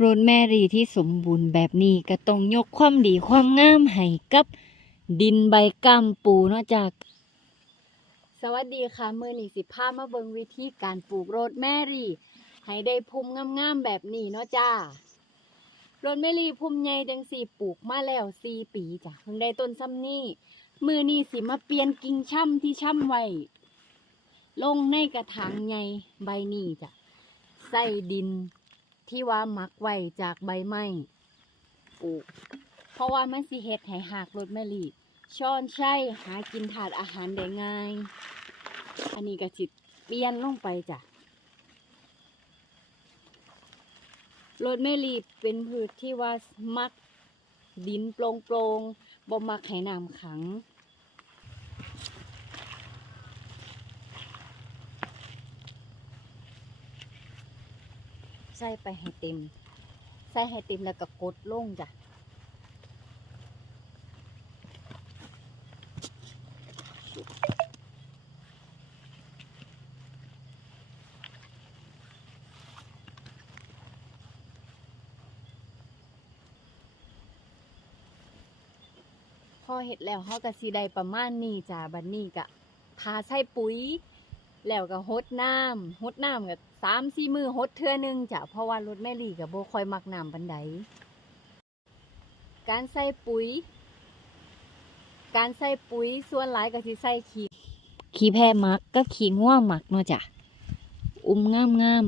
โรดแมรี่ที่สมบูรณ์แบบนี้ก็ต้องยกความดีความงามให้กับดินใบกำปูเนาะจาก สวัสดีค่ะมือนี้สิพามาเบิงวิธีการปลูกโรดแมรี่ให้ได้พุ่มงามๆแบบนี้เนาะจ้าโรดแมรี่พุ่มใหญ่จังสี่ปลูกมาแล้วสี่ปีจ้ะเพิ่งได้ต้นซ้ำนี่มือนี้สิมาเปลี่ยนกิ่งช่ำที่ช่ำไว้ลงในกระถางใหญ่ใบนี้จ้ะใส่ดิน ที่ว่ามักไว้จากใบไม้ปลูก เพราะว่ามันสิเฮ็ดให้หากรดแมลี่ช้อนใช้หากินถาดอาหารได้ง่าย อันนี้ก็จิตเปลี่ยนลงไปจ้ะโรดแมลี่เป็นพืชที่ว่ามักดินโปร่งโปร่งๆบ่มักให้น้ำขัง ใส่ไปให้เต็ม ใส่ให้เต็มแล้วก็กดลงจ้ะพอเห็ดแล้วเขาก็สีได้ประมาณนี้จ้ะบัดนี้ก็ทาใส่ปุ๋ย แล้วก็ฮดน้ำฮดน้ำกับสามสี่มือฮดเทื่อหนึงจ้ะเพราะว่ารถแม่ลีกับโบคอยมักน้ำบันไดการใส่ปุ๋ย การใส่ปุ๋ยส่วนหลายก็ที่ใส่ขี้ขี้แพะมักก็ขี้ง่วงมักเนาะจ้ะอุ้มงามงาม